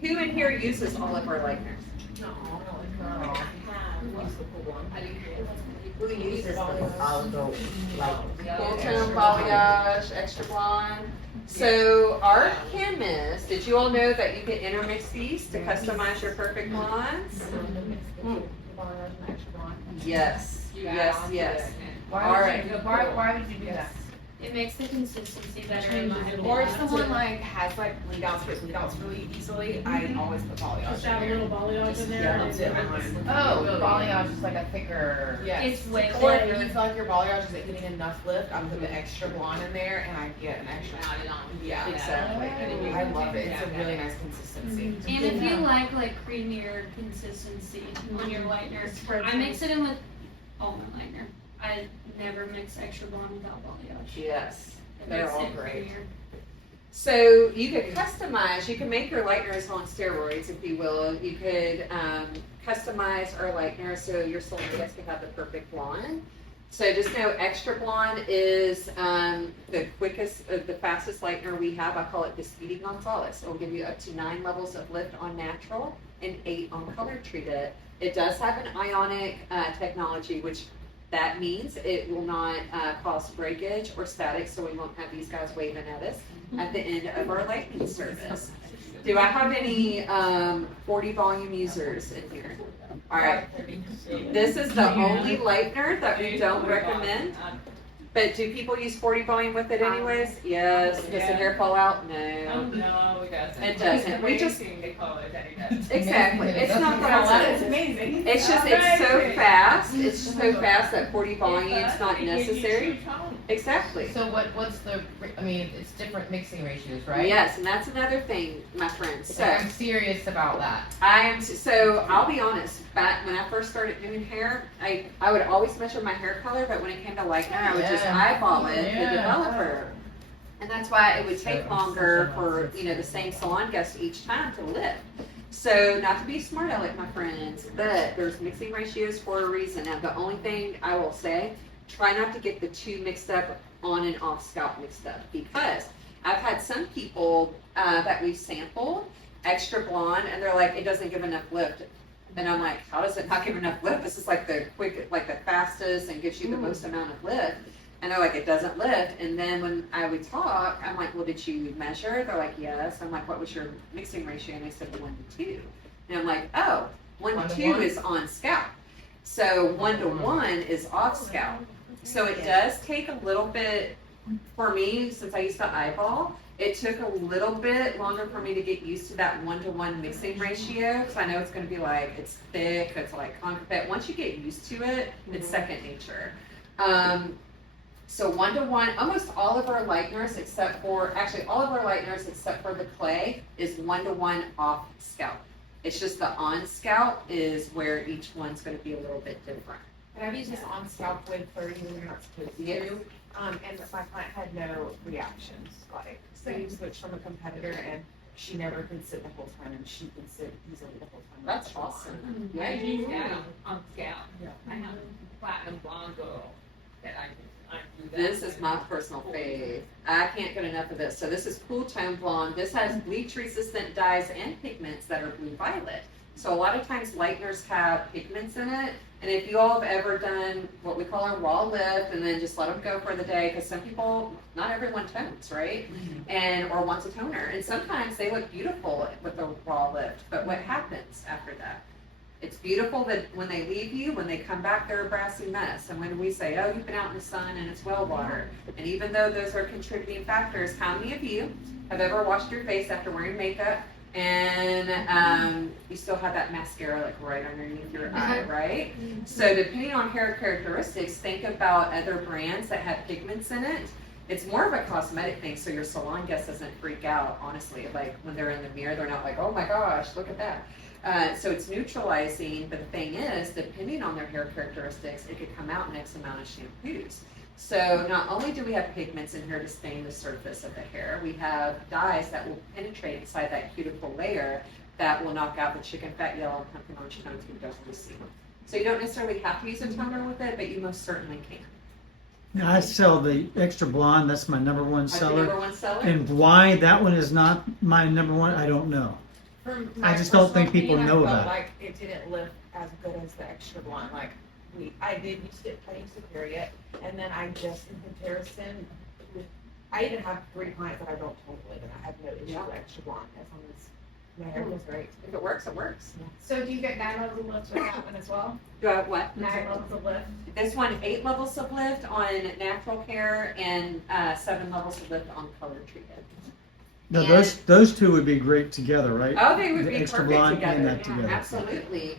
Who in here uses all of our lighteners? Who uses the Oligo lightening? Full tone balayage, extra blonde. So our chemists, did you all know that you can intermix these to customize your perfect blondes? Yes, yes, yes. Why would you do that? It makes the consistency better in my opinion. Or if someone like has like bleed outs really easily, I always put balayage Just in have a there. little balayage in there. Yeah, and that's it. then- Oh, balayage is like a thicker. Yes. It's way Or if thicker. you feel like your balayage isn't getting enough lift, I'm putting the extra blonde in there and I get an extra added on. Yeah. Exactly. I love it. It's a really nice consistency. And if you like creamier consistency on your lightener, I mix it in with almond lightener. I never mix extra blonde without balayage. Yes, It they're makes all it great. creamier. So you could customize, you can make your lighteners on steroids, if you will. You could customize our lightener so your salon guests can have the perfect blonde. So just know extra blonde is the quickest, the fastest lightener we have. I call it the Speedy Gonzalez. It will give you up to 9 levels of lift on natural and 8 on color treated. It does have an ionic technology, which that means it will not cause breakage or static, so we won't have these guys waving at us at the end of our lightning service. Do I have any 40 volume users in here? All right. This is the only lightener that we don't recommend. But do people use 40 volume with it anyways? Yes. Does the hair fall out? No. No, it doesn't. It doesn't. We just They call it that. exactly. It's not that It's amazing. It's just it's so fast. It's so fast that 40 volume's not necessary. Exactly. So what's the, I mean, it's different mixing ratios, right? Yes, and that's another thing, my friends. So I'm serious about that. so I'll be honest, back when I first started doing hair, I would always measure my hair color, but when it came to lightener, I would just eyeball it, the developer. And that's why it would take longer for, the same salon guest each time to lift. So not to be smart aleck, my friends, but there's mixing ratios for a reason. Now the only thing I will say, try not to get the two mixed up on and off scalp mixed up, because I've had some people that we've sampled extra blonde and they're like, it doesn't give enough lift. And I'm like, how does it not give enough lift? This is like the fastest and gives you the most amount of lift. And they're like, it doesn't lift. And then when I would talk, I'm like, well, did you measure? They're like, yes. I'm like, what was your mixing ratio? And they said 1 to 2. And I'm like, oh, 1 to 2 is on scalp. So 1 to 1 is off scalp. So it does take a little bit, for me, since I used to eyeball, it took a little bit longer for me to get used to that 1 to 1 mixing ratio. Because I know it's going to be like, it's thick, it's like concrete. Once you get used to it, it's second nature. So 1 to 1, almost all of our lighteners except for, actually all of our lighteners except for the clay is 1 to 1 off scalp. It's just the on scalp is where each one's going to be a little bit different. And I've used this on scalp with 30 when you're not supposed to. Yes. And my client had no reactions. Like, so you switched from a competitor and she never could sit the whole time and she could sit easily the whole time. That's awesome. I Yeah. use that on scalp. I have a platinum blonde girl that I do that. This is my personal fave. I can't get enough of this. So this is cool tone blonde. This has bleach resistant dyes and pigments that are blue violet. So a lot of times lighteners have pigments in it. And if you all have ever done what we call a raw lift and then just let them go for the day, because some people, not everyone tones, right? And or wants a toner. And sometimes they look beautiful with a raw lift. But what happens after that? It's beautiful that when they leave you, when they come back, they're a brassy mess. And when we say, oh, you've been out in the sun and it's well water. And even though those are contributing factors, how many of you have ever washed your face after wearing makeup and you still have that mascara like right underneath your eye, right? So depending on hair characteristics, think about other brands that have pigments in it. It's more of a cosmetic thing, so your salon guest doesn't freak out, honestly. Like when they're in the mirror, they're not like, oh my gosh, look at that. So it's neutralizing, but the thing is, depending on their hair characteristics, it could come out in X amount of shampoos. So not only do we have pigments in here to stain the surface of the hair, we have dyes that will penetrate inside that cuticle layer that will knock out the chicken fat, yellow, and pumpkin orange tones we don't see. So you don't necessarily have to use a toner with it, but you most certainly can. Now, I sell the extra blonde. That's my number one That's the seller. number one seller? And why that one is not my number one, I don't know. I just don't think people know about it. Like it didn't lift as good as the extra blonde. Like I used to carry it, and then I just in comparison, I even have 3 clients that I don't totally, and I have no issue with extra blonde as long as my hair feels great. If it works, it works. So do you get 9 levels of lift with that one as well? Do I have what? 9 levels of lift? This one, 8 levels of lift on natural hair and 7 levels of lift on color treated. No, And- those two would be great together, right? Oh, they would The be extra perfect blonde together. and that together. Absolutely.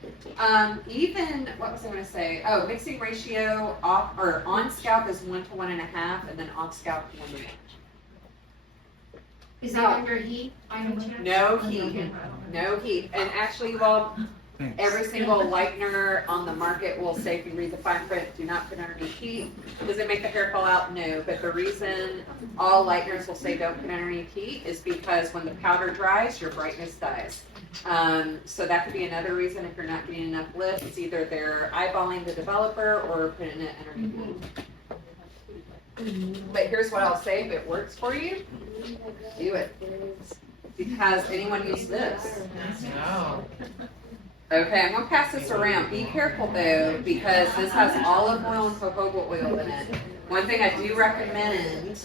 Even, what was I gonna say? Oh, mixing ratio off, or on scalp is 1 to 1.5, and then off scalp 1 to 1. Is that under heat? No heat, no heat. And actually, well, Thanks. every single lightener on the market will say, if you read the fine print, do not put underneath heat. Does it make the hair fall out? No, but the reason all lighteners will say don't put underneath heat is because when the powder dries, your brightness dies. So that could be another reason if you're not getting enough lift. It's either they're eyeballing the developer or putting it underneath heat. But here's what I'll say, if it works for you, do it. Because anyone needs this. No. Okay, I'm gonna pass this around. Be careful though, because this has olive oil and jojoba oil in it. One thing I do recommend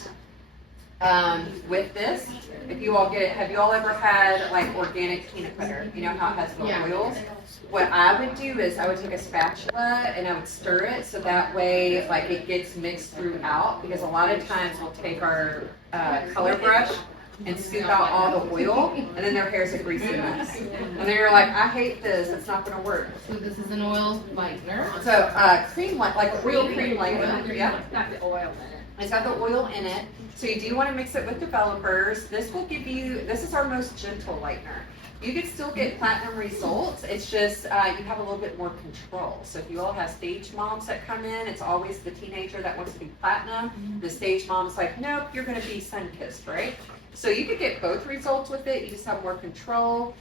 with this, if you all get it, have you all ever had like organic peanut butter? You know how it has the Yeah. oils? What I would do is I would take a spatula and I would stir it so that way like it gets mixed throughout, because a lot of times we'll take our color brush and scoop out all the oil, and then their hair's a greasy mess. And then you're like, I hate this, it's not gonna work. So this is an oil lightener. So, cream, like a real cream lightener, yeah. It's got the oil in it. It's got the oil in it, so you do wanna mix it with developers. This will give you, this is our most gentle lightener. You could still get platinum results, it's just, you have a little bit more control. So if you all have stage moms that come in, it's always the teenager that wants to be platinum. The stage mom's like, nope, you're gonna be sun-kissed, right? So you could get both results with it, you just have more control.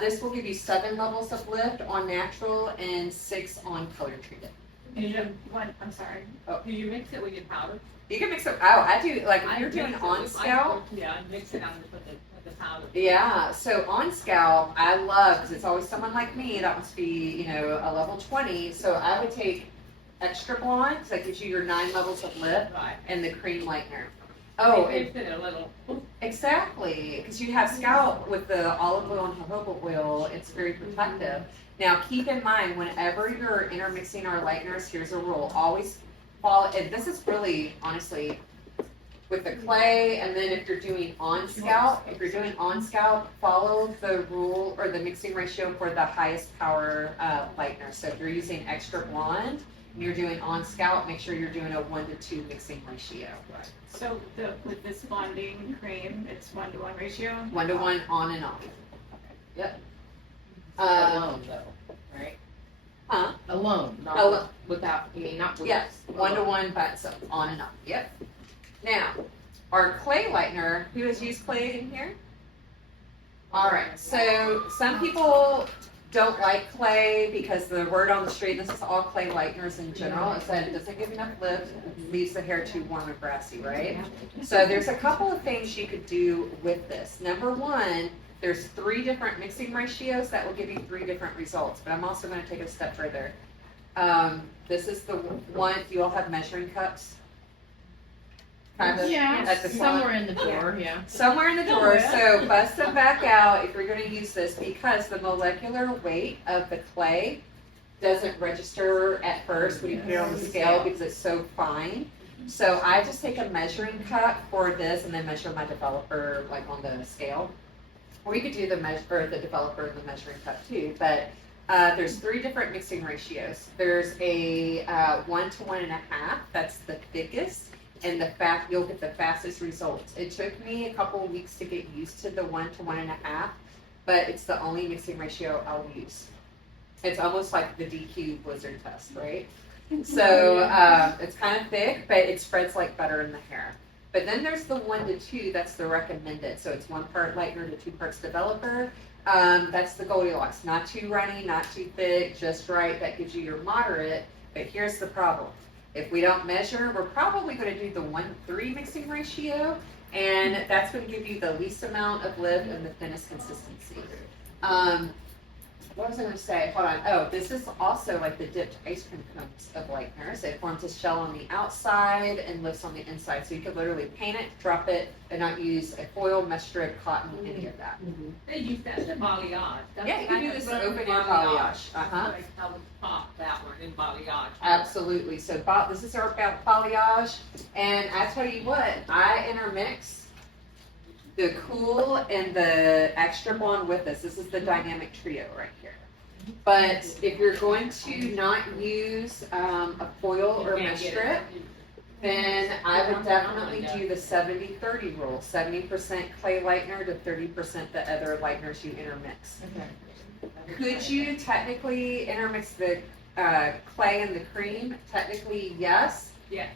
This will give you 7 levels of lift on natural and 6 on color treated. I'm sorry. Do you mix it with your powder? You can mix it, oh, I do, like if you're doing mix it on with- scalp. Yeah, I mix it on with the powder. Yeah, so on scalp, I love, because it's always someone like me that wants to be, you know, a level 20. So I would take extra blonde, because that gives you your 9 levels of lift, Right. and the cream lightener. Oh, It makes it a little. exactly, because you have scalp with the olive oil and jojoba oil, it's very protective. Now, keep in mind, whenever you're intermixing our lighteners, here's a rule, always follow, and this is really, honestly, with the clay, and then if you're doing on scalp, follow the rule or the mixing ratio for the highest power lightener. So if you're using extra blonde, and you're doing on scalp, make sure you're doing a 1 to 2 mixing ratio. So with this blonding cream, it's 1-to-1 ratio? 1 to 1 on and off. Yep. Alone though, right? Huh? Alone, not Alone. without, I mean, not with. Yes, 1 to 1 by itself, on and off. Yep. Now, our clay lightener, who has used clay in here? All right, so some people don't like clay because the word on the street, this is all clay lighteners in general, it said it doesn't give enough lift, leaves the hair too warm and brassy, right? So there's a couple of things you could do with this. Number one, there's 3 different mixing ratios that will give you 3 different results, but I'm also gonna take it a step further. This is the one, do you all have measuring cups? Kind of Yeah, at the somewhere front? in the drawer, yeah. Somewhere in the drawer, so bust them back out if you're gonna use this, because the molecular weight of the clay doesn't register at first when you put it on the scale because it's so fine. So I just take a measuring cup for this and then measure my developer like on the scale. Or you could do the developer in the measuring cup too, but there's 3 different mixing ratios. There's a 1 to 1.5, that's the thickest. And you'll get the fastest results. It took me a couple of weeks to get used to the 1 to 1.5, but it's the only mixing ratio I'll use. It's almost like the DQ blizzard test, right? So it's kind of thick, but it spreads like butter in the hair. But then there's the 1 to 2, that's the recommended. So it's 1 part lightener to 2 parts developer. That's the Goldilocks, not too runny, not too thick, just right. That gives you your moderate, but here's the problem. If we don't measure, we're probably going to do the 1-3 mixing ratio, and that's going to give you the least amount of lift and the thinnest consistency. What was I gonna say? Hold on. Oh, this is also like the dipped ice cream cones of lighteners. It forms a shell on the outside and lifts on the inside. So you could literally paint it, drop it, and not use a foil, mesh strip, cotton, any of that. They use that as a balayage. Yeah, you can do this open air balayage. Uh-huh. I would pop that one in balayage. Absolutely. So this is our balayage. And I tell you what, I intermix the cool and the extra blonde with this. This is the dynamic trio right here. But if you're going to not use a foil or mesh strip, then I would definitely do the 70-30 rule. 70% clay lightener to 30% the other lighteners you intermix. Okay. Could you technically intermix the clay and the cream? Technically, yes. Yeah.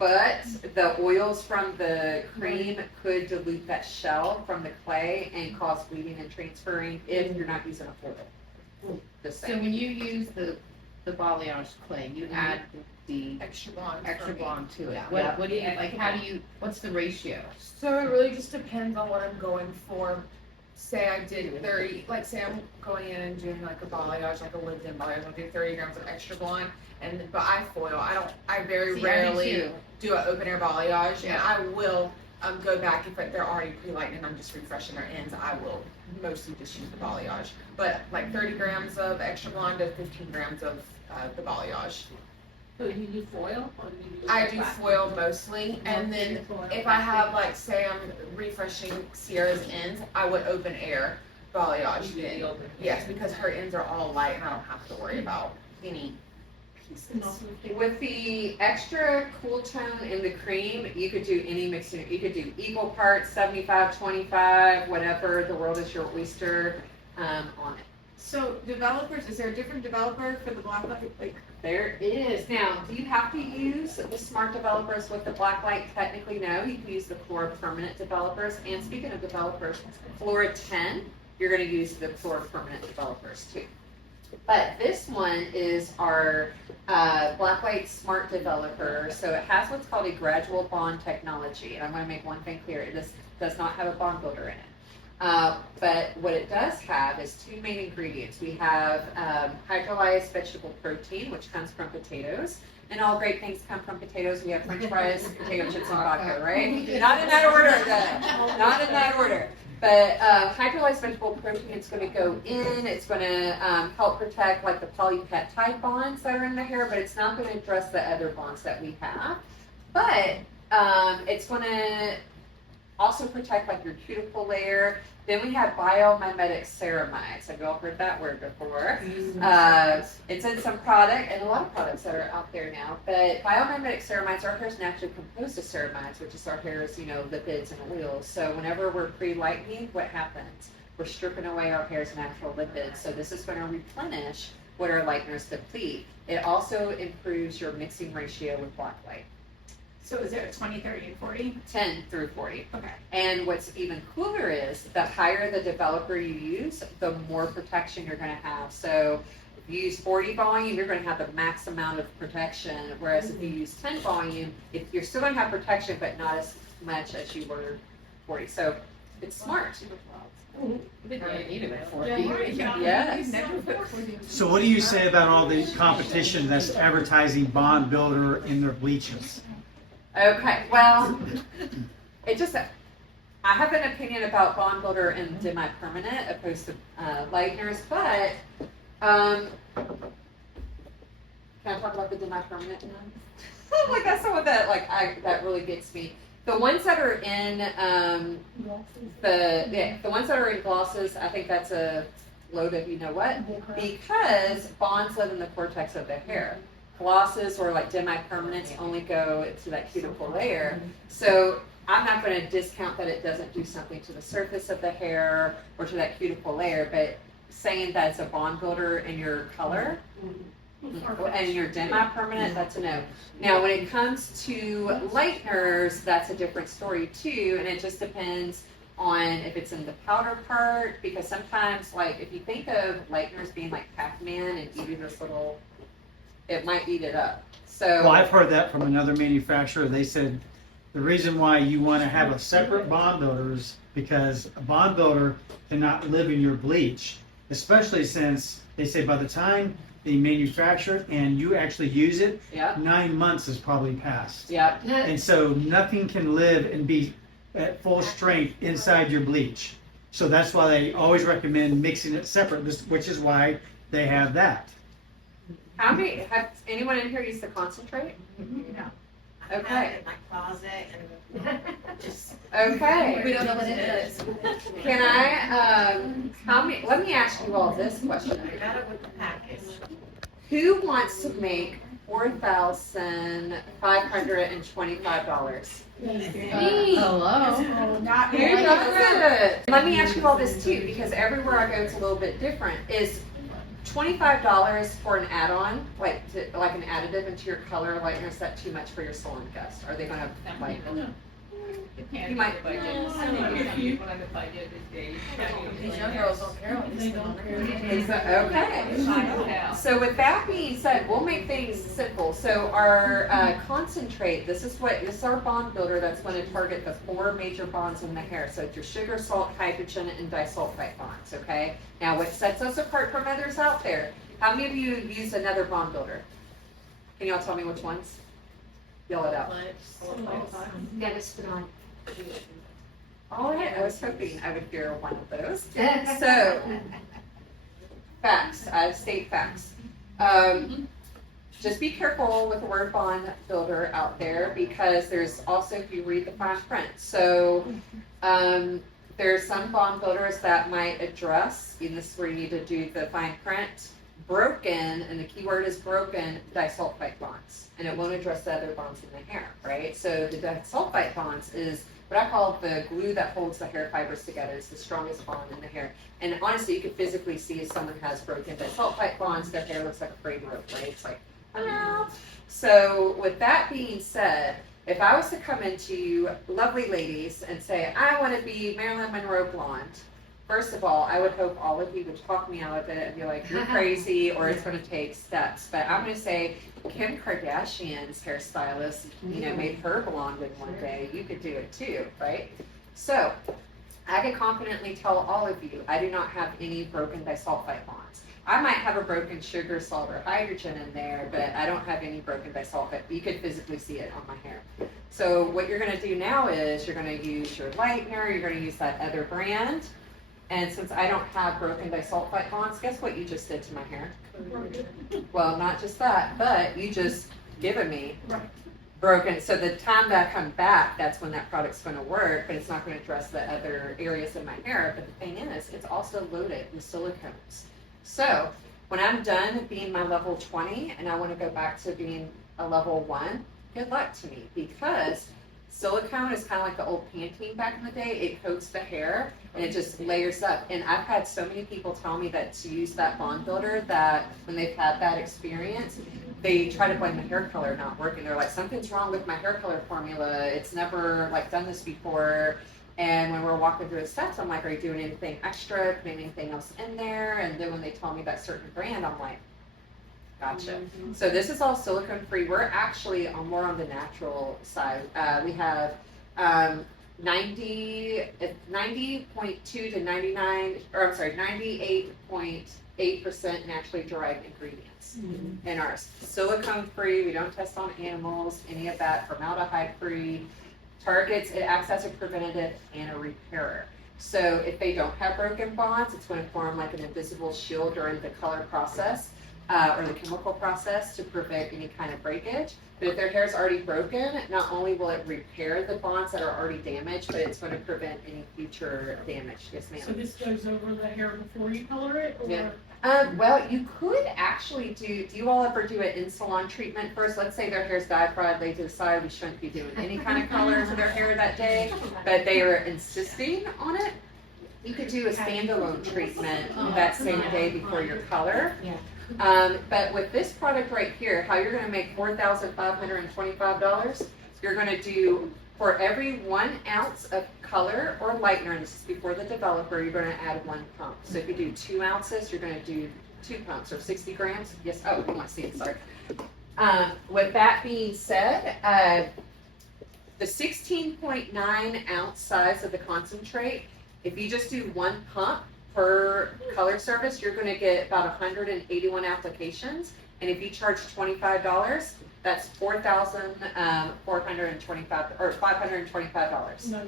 But the oils from the cream could dilute that shell from the clay and cause bleeding and transferring if you're not using a foil. Just So saying. when you use the balayage clay, you add the Extra blonde. extra for me. blonde to it. Yeah. What do you, like, how do you, what's the ratio? So it really just depends on what I'm going for. Say I did 30, like say I'm going in and doing like a balayage, like a lived in balayage, I'll do 30 grams of extra blonde, but I foil. I very See, I do rarely too. do an open air balayage, and Yeah. I will go back if they're already pre-lightened and I'm just refreshing their ends. I will mostly just use the balayage, but like 30 grams of extra blonde to 15 grams of the balayage. So you do foil or do you do? I do foil mostly, and then if I have like say I'm refreshing Sierra's ends, I would open air balayage in. Yes, because her ends are all light and I don't have to worry about any pieces. With the extra cool tone in the cream, you could do any mixing. You could do equal parts, 75-25, whatever. The world is your oyster on it. So developers, is there a different developer for the Blacklight? Like, There is. Now, do you have to use the smart developers with the Blacklight? Technically, no. You can use the Flora Permanent developers. And speaking of developers, Flora 10, you're going to use the Flora Permanent developers too. But this one is our Blacklight Smart Developer. So it has what's called a gradual bond technology. And I'm going to make one thing clear. It does not have a bond builder in it. But what it does have is two main ingredients. We have hydrolyzed vegetable protein, which comes from potatoes. And all great things come from potatoes. We have french fries, potato chips, and vodka, right? Not in that order, though. Not in that order. But hydrolyzed vegetable protein is going to go in. It's going to help protect like the polypeptide bonds that are in the hair, but it's not going to address the other bonds that we have. But it's going to also protect like your cuticle layer. Then we have biomimetic ceramides. Have you all heard that word before? It's in some product and a lot of products that are out there now. But biomimetic ceramides, our hair is naturally composed of ceramides, which is our hair's, lipids and oils. So whenever we're pre-lightening, what happens? We're stripping away our hair's natural lipids. So this is going to replenish what our lighteners deplete. It also improves your mixing ratio with Blacklight. So is there a 20, 30, and 40? 10 through 40. Okay. And what's even cooler is the higher the developer you use, the more protection you're going to have. So if you use 40 volume, you're going to have the max amount of protection. Whereas if you use 10 volume, you're still going to have protection, but not as much as you were 40. So it's smart. Yes. So what do you say about all the competition that's advertising bond builder in their bleaches? Okay, well, I have an opinion about bond builder and semi-permanent opposed to lighteners, but can I talk about the semi-permanent now? Like that's the one that that really gets me. The ones that are in the ones that are in glosses, I think that's a load of you know what, because bonds live in the cortex of the hair. Glosses or like demi-permanents only go to that cuticle layer. So I'm not going to discount that it doesn't do something to the surface of the hair or to that cuticle layer, but saying that it's a bond builder in your color and your demi-permanent, that's a no. Now when it comes to lighteners, that's a different story too, and it just depends on if it's in the powder part, because sometimes like if you think of lighteners being like Pac-Man and eating this little, it might eat it up. So Well, I've heard that from another manufacturer. They said the reason why you want to have a separate bond builder is because a bond builder cannot live in your bleach especially since they say by the time they manufacture it and you actually use it, Yep, 9 months has probably passed. yep. And so nothing can live and be at full strength inside your bleach. So that's why they always recommend mixing it separate, which is why they have that. How many, has anyone in here used the concentrate? No. Okay. I have it in my closet and just. Okay. We don't know what it is. Can I, how many, let me ask you all this question. I got it with the package. Who wants to make $4,525? Hello. Not Who does it? Let me ask you all this too, because everywhere I go it's a little bit different. Is $25 for an add-on, like an additive into your color lightener, is that too much for your salon guests? Are they gonna like? Depends You might- on the budget. Some people have a budget these days. These young girls don't care what they don't Is that, okay. So with that being said, we'll make things simple. So our concentrate, this is our bond builder that's going to target the 4 major bonds in the hair. So it's your sugar, salt, hydrogen, and disulfide bonds, okay? Now what sets us apart from others out there, how many of you use another bond builder? Can y'all tell me which ones? Yell it out. All right, I was hoping I would hear one of those. So, facts, state facts. Just be careful with the word bond builder out there because there's also, if you read the fine print, so there's some bond builders that might address, and this is where you need to do the fine print, broken, and the key word is broken, disulfide bonds. And it won't address the other bonds in the hair, right? So the disulfide bonds is what I call the glue that holds the hair fibers together. It's the strongest bond in the hair. And honestly, you could physically see if someone has broken disulfide bonds, their hair looks like a frayed rope, right? It's like, oh. So with that being said, if I was to come into you, lovely ladies, and say, I want to be Marilyn Monroe blonde, first of all, I would hope all of you would talk me out of it and be like, you're crazy, or it's going to take steps. But I'm going to say, Kim Kardashian's hairstylist, made her blonde in one day. You could do it too, right? So, I can confidently tell all of you, I do not have any broken disulfide bonds. I might have a broken sugar, salt, or hydrogen in there, but I don't have any broken disulfide. You could physically see it on my hair. So, what you're going to do now is you're going to use your lightener, you're going to use that other brand. And since I don't have broken disulfide bonds, guess what you just did to my hair? Well, not just that, but you just given me broken. So the time that I come back, that's when that product's going to work, but it's not going to address the other areas of my hair. But the thing is, it's also loaded with silicones. So when I'm done being my level 20 and I want to go back to being a level 1, good luck to me, because silicone is kind of like the old Pantene back in the day. It coats the hair and it just layers up. And I've had so many people tell me that to use that bond builder, that when they've had that experience, they try to blame the hair color not working. They're like, something's wrong with my hair color formula. It's never done this before. And when we're walking through the steps, I'm like, are you doing anything extra, putting anything else in there? And then when they tell me that certain brand, I'm like, gotcha. So this is all silicone free. We're actually more on the natural side. We have 90.2 to 99, or I'm sorry, 98.8% naturally derived ingredients in ours. Silicone free. We don't test on animals. Any of that. Formaldehyde free. Targets. It acts as a preventative and a repairer. So if they don't have broken bonds, it's going to form like an invisible shield during the color process. Or the chemical process to prevent any kind of breakage. But if their hair is already broken, not only will it repair the bonds that are already damaged, but it's going to prevent any future damage. Yes, ma'am. So this goes over the hair before you color it? Or? Yeah. Well, you could actually do you all ever do an in-salon treatment first? Let's say their hair's dyed, fried, laid to the side. We shouldn't be doing any kind of color to their hair that day, but they are insisting on it. You could do a standalone treatment that same day before your color. Yeah. But with this product right here, how you're going to make $4,525, you're going to do, for every 1 ounce of color or lightener, and this is before the developer, you're going to add 1 pump. So if you do 2 ounces, you're going to do 2 pumps, or 60 grams. Yes, oh, I want to see it, sorry. With that being said, the 16.9 ounce size of the concentrate, if you just do 1 pump, per color service, you're gonna get about 181 applications. And if you charge $25, that's $4,425 or $525. Nice.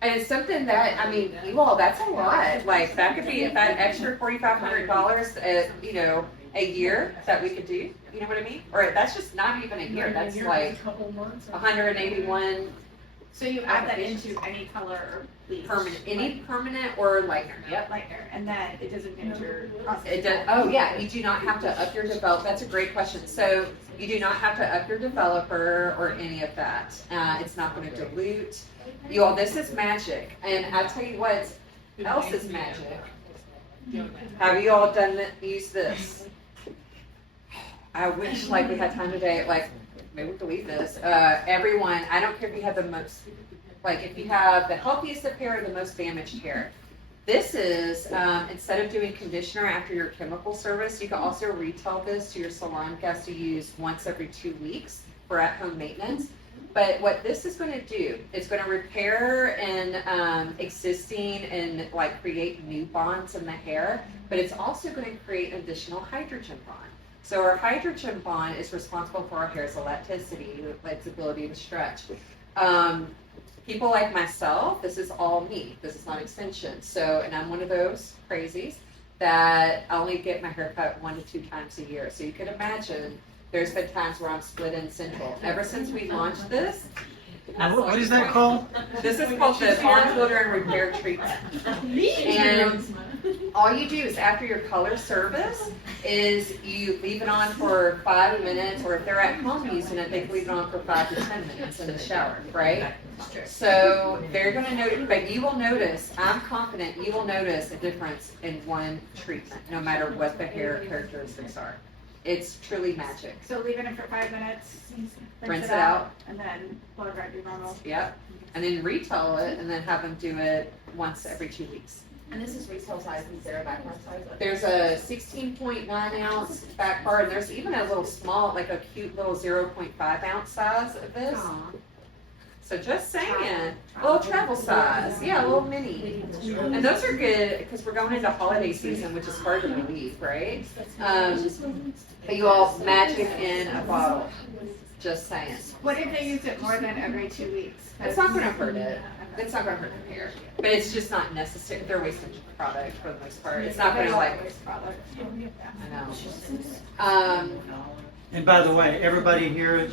And it's something that, I mean, you all, that's a lot. Like, that could be that extra $4,500, you know, a year that we could do. You know what I mean? Or that's just not even a year. Maybe a That's year, like a couple months. 181 So you add that into any color or bleach. permanent, any permanent or lightener. Yep. Lighter, and then it doesn't enter. It does, oh yeah, you do not have to up your that's a great question. So you do not have to up your developer or any of that. It's not gonna dilute. You all, this is magic. And I'll tell you what else is magic. Have you all use this? I wish like we had time today, like maybe we could leave this. Everyone, I don't care if you have the most, like if you have the healthiest of hair or the most damaged hair. This is, instead of doing conditioner after your chemical service, you can also retail this to your salon guests to use once every 2 weeks for at-home maintenance. But what this is going to do, it's going to repair and existing and like create new bonds in the hair, but it's also going to create an additional hydrogen bond. So our hydrogen bond is responsible for our hair's elasticity, its ability to stretch. People like myself, this is all me. This is not extension. So, and I'm one of those crazies that I only get my hair cut 1 to 2 times a year. So you can imagine there's been times where I'm split in central. Ever since we launched this. What is that called? This is called the Bond Filter and Repair Treatment. And all you do is after your color service is you leave it on for 5 minutes, or if they're at home using it, they can leave it on for 5 to 10 minutes in the shower, right? So they're going to notice, but you will notice, I'm confident you will notice a difference in one treatment, no matter what the hair characteristics are. It's truly magic. So leave it in for 5 minutes, Rinse it out. and then blow dry your normal. Yep. And then retail it, and then have them do it once every 2 weeks. And this is retail size, is there a background size? There's a 16.9 ounce back part, and there's even a little small, like a cute little 0.5 ounce size of this. So just saying, a little travel size, yeah, a little mini. And those are good because we're going into holiday season, which is hard to believe, right? But you all, magic in a bottle. Just saying. What if they use it more than every 2 weeks? It's not going to hurt it. It's not going to hurt the hair, but it's just not necessary. They're wasting product for the most part. It's not going to like. I know. And by the way, everybody here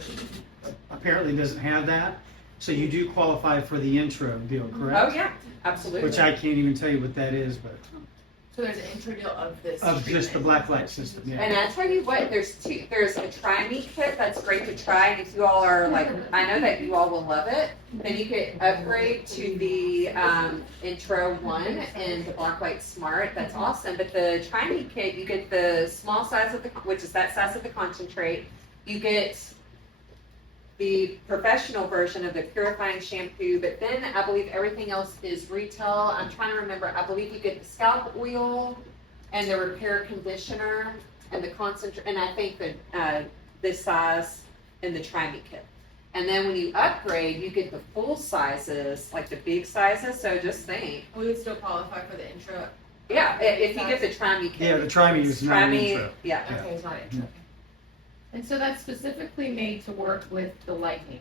apparently doesn't have that, so you do qualify for the intro deal, correct? Oh yeah, absolutely. Which I can't even tell you what that is, but So there's an intro deal of this of just the treatment. Blacklight system, yeah. And I tell you what, there's a try me kit that's great to try, and if you all are like, I know that you all will love it, then you could upgrade to the intro one and the Blacklight Smart. That's awesome. But the try me kit, you get the small size of which is that size of the concentrate. You get the professional version of the purifying shampoo, but then I believe everything else is retail. I'm trying to remember. I believe you get the scalp oil and the repair conditioner and the concentrate, and I think that this size in the Try Me kit. And then when you upgrade, you get the full sizes, like the big sizes. So just think, We would still qualify for the intro. yeah, if you get the Try Me kit. Yeah, the Try Me is not Try an Me, intro. yeah. Okay, it's not intro. And so that's specifically made to work with the lightning.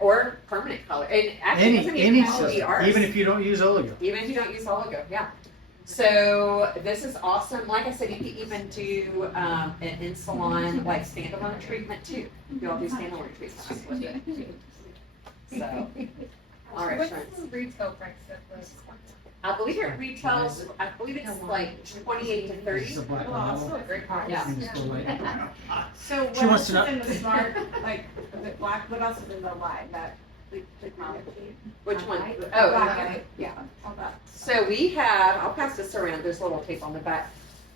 Or permanent color. And actually, it doesn't even Any have to be system, ours. even if you don't use Oligo. Even if you don't use Oligo, yeah. So this is awesome. Like I said, you can even do an in-salon like standalone treatment too. You all do standalone treatments with it. So, all right, What's friends. the retail price of this? I believe it retails. I believe it's like 28 to This 30. is a black Well, bottle. still a great price. Yeah. And it's still light. So what She else wants is to know- in the smart, like, is it black, what else is in the line, that the technology? Which one? Blacklight? Oh, Blacklight, yeah, all that. so we have. I'll pass this around. There's a little tape on the back.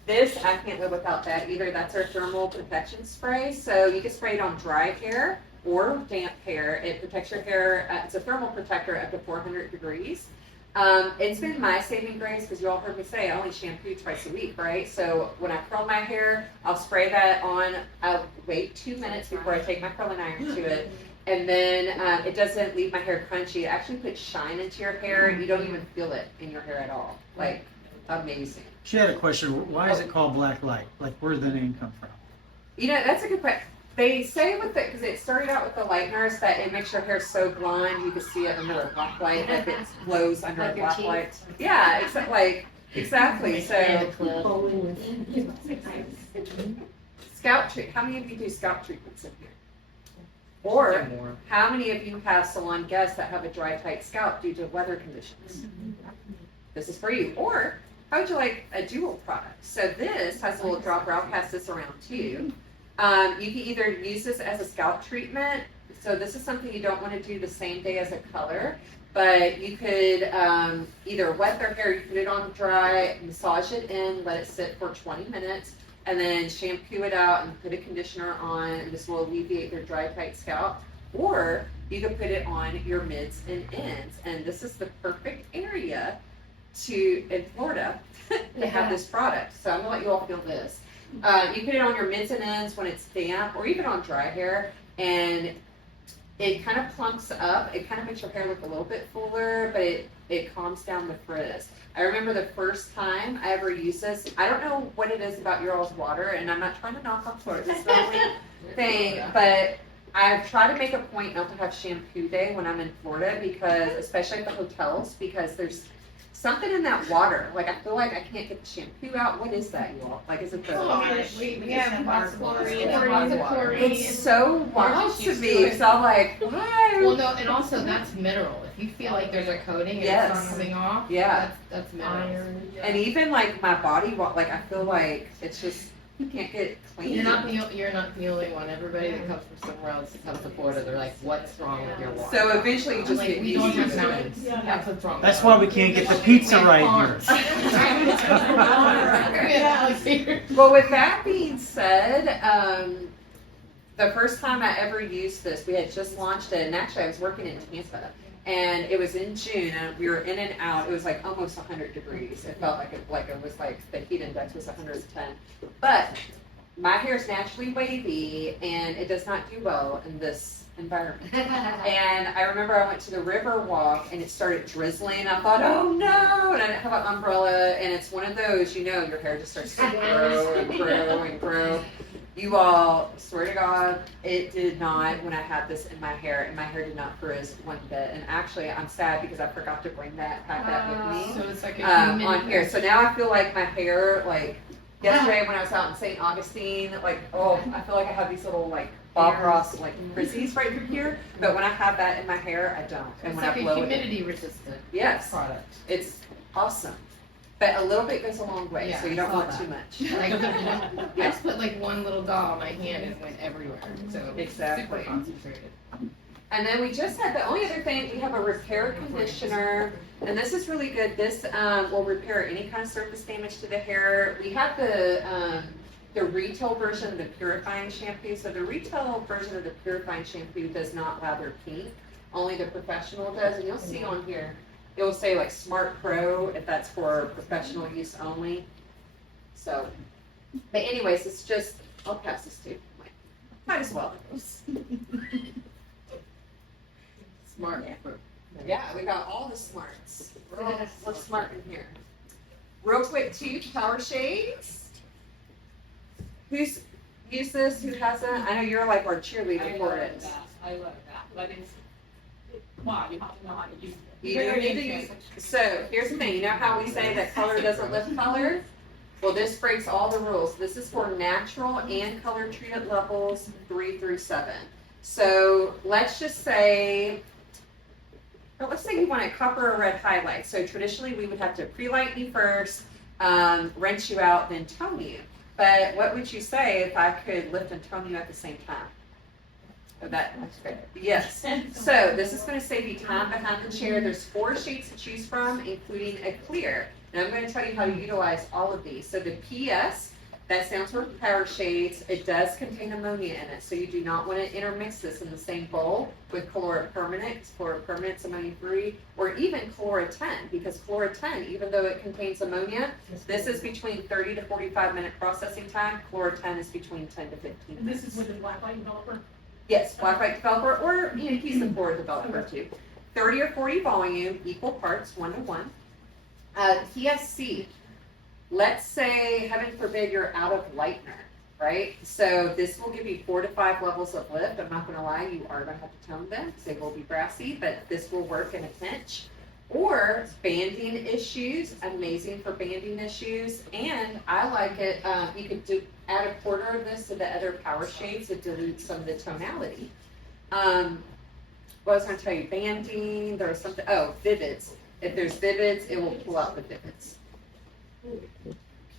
This, I can't live without that either. That's our thermal protection spray. So you can spray it on dry hair or damp hair. It protects your hair. It's a thermal protector up to 400 degrees. It's been my saving grace because you all heard me say I only shampoo twice a week, right? So when I curl my hair, I'll spray that on. I'll wait 2 minutes before I take my curling iron to it. And then it doesn't leave my hair crunchy. It actually puts shine into your hair. You don't even feel it in your hair at all. Like, amazing. She had a question. Why is it called black light? Like, where did the name come from? You know, that's a good question. They say with it, because it started out with the lighteners, that it makes your hair so blonde you can see it under a black light, like it glows under a black light. Yeah, exactly. So, scalp treat. How many of you do scalp treatments in here? Or how many of you have salon guests that have a dry, tight scalp due to weather conditions? This is for you. Or how would you like a dual product? So this has a little dropper. I'll pass this around too. You can either use this as a scalp treatment. So this is something you don't want to do the same day as a color, but you could either wet their hair, you put it on dry, massage it in, let it sit for 20 minutes, and then shampoo it out and put a conditioner on, and this will alleviate their dry, tight scalp. Or you can put it on your mids and ends, and this is the perfect area in Florida to have this product. So I'm gonna let you all feel this. You put it on your mids and ends when it's damp, or even on dry hair, and it kind of plumps up. It kind of makes your hair look a little bit fuller, but it calms down the frizz. I remember the first time I ever used this. I don't know what it is about your all's water, and I'm not trying to knock on Florida. This is the only thing, but I've tried to make a point not to have shampoo day when I'm in Florida, because, especially at the hotels, because there's something in that water. Like, I feel like I can't get the shampoo out. What is that, you all? Like, is it the... We have lots of chlorine. It's so wild to me. So I'm like, why? Well, no, and also that's mineral. If you feel like there's a coating and it's not coming off, that's mineral. And even like my body, like I feel like it's just, you can't get clean. You're not the only one. Everybody that comes from somewhere else that comes to Florida, they're like, "What's wrong with your water?" So eventually, you just like, get we used don't to have it. mountains. That's what's wrong. That's why we can't get the pizza right here. Well, with that being said, the first time I ever used this, we had just launched it, and actually I was working in Tampa, and it was in June, and we were in and out. It was like almost 100 degrees. It felt like it was like the heat index was 110. But my hair is naturally wavy, and it does not do well in this environment. And I remember I went to the river walk, and it started drizzling. I thought, oh no, and I didn't have an umbrella, and it's one of those, your hair just starts to grow and grow and grow. You all, swear to God, it did not when I had this in my hair, and my hair did not frizz one bit. And actually, I'm sad because I forgot to bring that with me So it's like on here. So now I feel like my hair, like yesterday when I was out in St. Augustine, like, I feel like I have these little like Bob Ross like frizzies right through here. But when I have that in my hair, I don't. And it's when like I blow a humidity resistant product. It's awesome. But a little bit goes a long way, so you don't want too much. Like, I just put like one little dot on my hand and it went everywhere. So Exactly. super concentrated. And then we just had the only other thing, we have a repair conditioner, and this is really good. This will repair any kind of surface damage to the hair. We have the retail version of the purifying shampoo. So the retail version of the purifying shampoo does not lather pink, only the professional does. And you'll see on here, it will say like Smart Pro if that's for professional use only. So, but anyways, it's just, I'll pass this to you. Might as well. Smart. Yeah, we got all the smarts. We're smart in here. Real quick, too, power shades. Who's used this? Who hasn't? I know you're like our cheerleader for it. I love that. But it's, wow, you have to know how to use it. You do need to use. So here's the thing. You know how we say that color doesn't lift color? Well, this breaks all the rules. This is for natural and color treated levels 3 through 7. So let's just say. But let's say you want a copper or red highlight. So traditionally we would have to pre-light you first, rinse you out, then tone you. But what would you say if I could lift and tone you at the same time? That's great. Yes. So this is going to save you time behind the chair. There's 4 shades to choose from, including a clear. And I'm going to tell you how to utilize all of these. So the PS, that stands for power shades. It does contain ammonia in it, so you do not want to intermix this in the same bowl with Colorist Permanent. Colorist Permanent's ammonia-free, or even Colorist 10, because Colorist 10, even though it contains ammonia, this is between 30 to 45 minute processing time. Colorist 10 is between 10 to 15 minutes. This is with the Blacklight developer. Yes, Blacklight developer, or, you know, he's the core developer too. 30 or 40 volume, equal parts, 1-to-1. PSC, let's say, heaven forbid, you're out of lightener, right? So this will give you 4 to 5 levels of lift. I'm not gonna lie, you are gonna have to tone them, because they will be brassy, but this will work in a pinch. Or banding issues, amazing for banding issues. And I like it, you could add a quarter of this to the other power shades to dilute some of the tonality. What I was gonna tell you, banding, there was something, vivids. If there's vivids, it will pull out the vivids.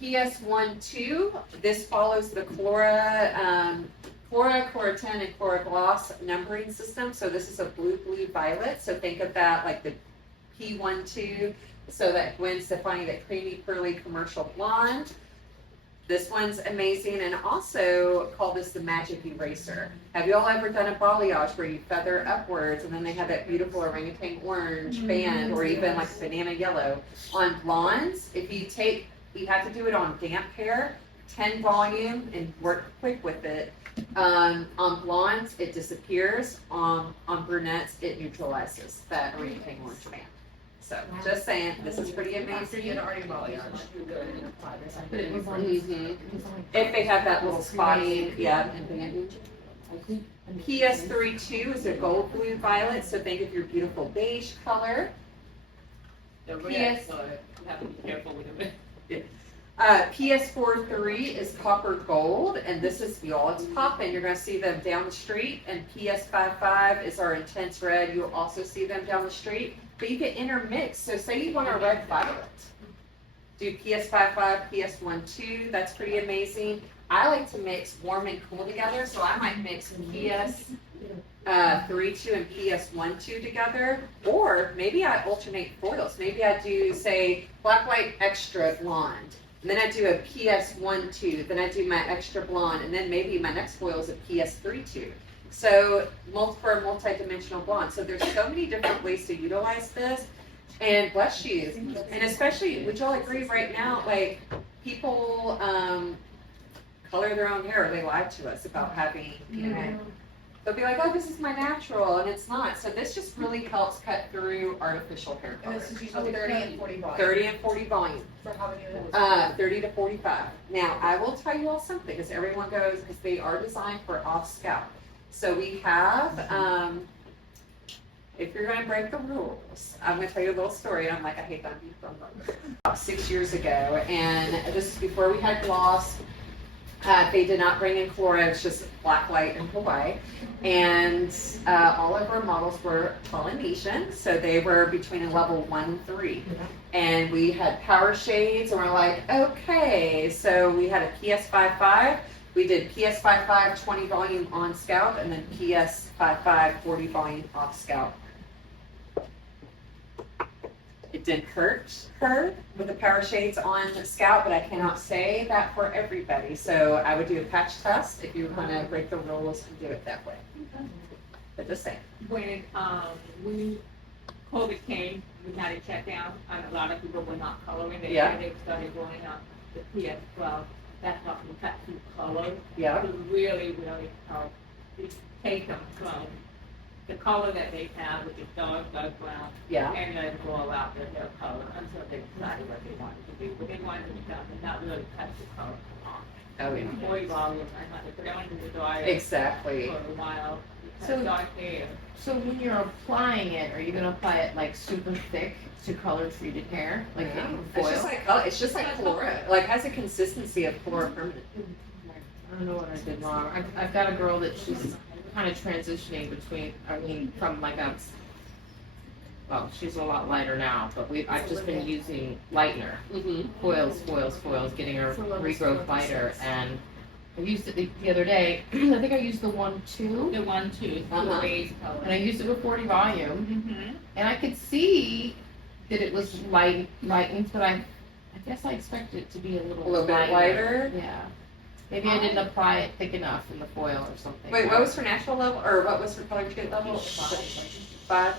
PS12, this follows the Chlora, Chlora 10, and Chlora Gloss numbering system. So this is a blue, violet. So think of that like the P12, so that Gwen's defining that creamy, pearly commercial blonde. This one's amazing, and also call this the magic eraser. Have you all ever done a balayage where you feather upwards and then they have that beautiful orangutan orange band, or even like banana yellow on blondes? If you have to do it on damp hair, 10 volume, and work quick with it. On blondes, it disappears. On brunettes, it neutralizes that orangutan orange band. So, just saying, this is pretty amazing. If they have that little spotting, yeah, and banding. PS32 is a gold, blue, violet, so think of your beautiful beige color. PS43 is copper gold, and this is, y'all, it's popping. You're going to see them down the street. And PS55 is our intense red. You'll also see them down the street. But you can intermix. So say you want a red violet. Do PS55, PS12. That's pretty amazing. I like to mix warm and cool together, so I might mix PS32 and PS12 together. Or maybe I alternate foils. Maybe I do, say, Blacklight Extra Blonde. And then I do a PS12, then I do my extra blonde, and then maybe my next foil is a PS32. So for multi-dimensional blonde. So there's so many different ways to utilize this. And bless you. And especially, would y'all agree right now, like people color their own hair, or they lie to us about having, you know, they'll be like, oh, this is my natural, and it's not. So this just really helps cut through artificial hair color. And this is usually 30 and 40 volume. 30 and 40 volume. For how many of those? 30 to 45. Now, I will tell you all something, because everyone goes, because they are designed for off scalp. So we have, if you're going to break the rules, I'm going to tell you a little story. I'm like, I hate that beef from about 6 years ago, and this is before we had gloss. They did not bring in Chlora, it's just Blacklight in Hawaii. And all of our models were Polynesian, so they were between a level 1 and 3. And we had power shades, and we're like, okay. So we had a PS55. We did PS55 20 volume on scalp, and then PS55 40 volume off scalp. It didn't hurt her with the power shades on the scalp, but I cannot say that for everybody. So I would do a patch test if you were going to break the rules and do it that way. But just saying. When COVID came, we had it shut down, and a lot of people were not coloring. They started going up the PS12. That's not the cut through color. Yeah. To really help take them from the color that they have, which is dark brown, and then go out their hair color until they decided what they wanted to do. But they wanted to become and not really cut the color on. Oh, yeah. 40 volume, I had to put on the dryer Exactly. for a while. So- Dark hair. So when you're applying it, are you gonna apply it like super thick to color treated hair, like Yeah. in It's just like Chlora. Like has a consistency of Chlora permanent. I don't know what I did wrong. I've got a girl that she's kind of transitioning between, from like well, she's a lot lighter now, but I've just been using lightener, foils, getting her regrowth lighter, and I used it the other day. I think I used the 1-2. The 1-2, the beige color. And I used it with 40 volume, and I could see that it was lightened, but I guess I expected it to be a little bit lighter. Yeah. Maybe I didn't apply it thick enough in the foil or something. Wait, what was her natural level, or what was her color treat level? 5.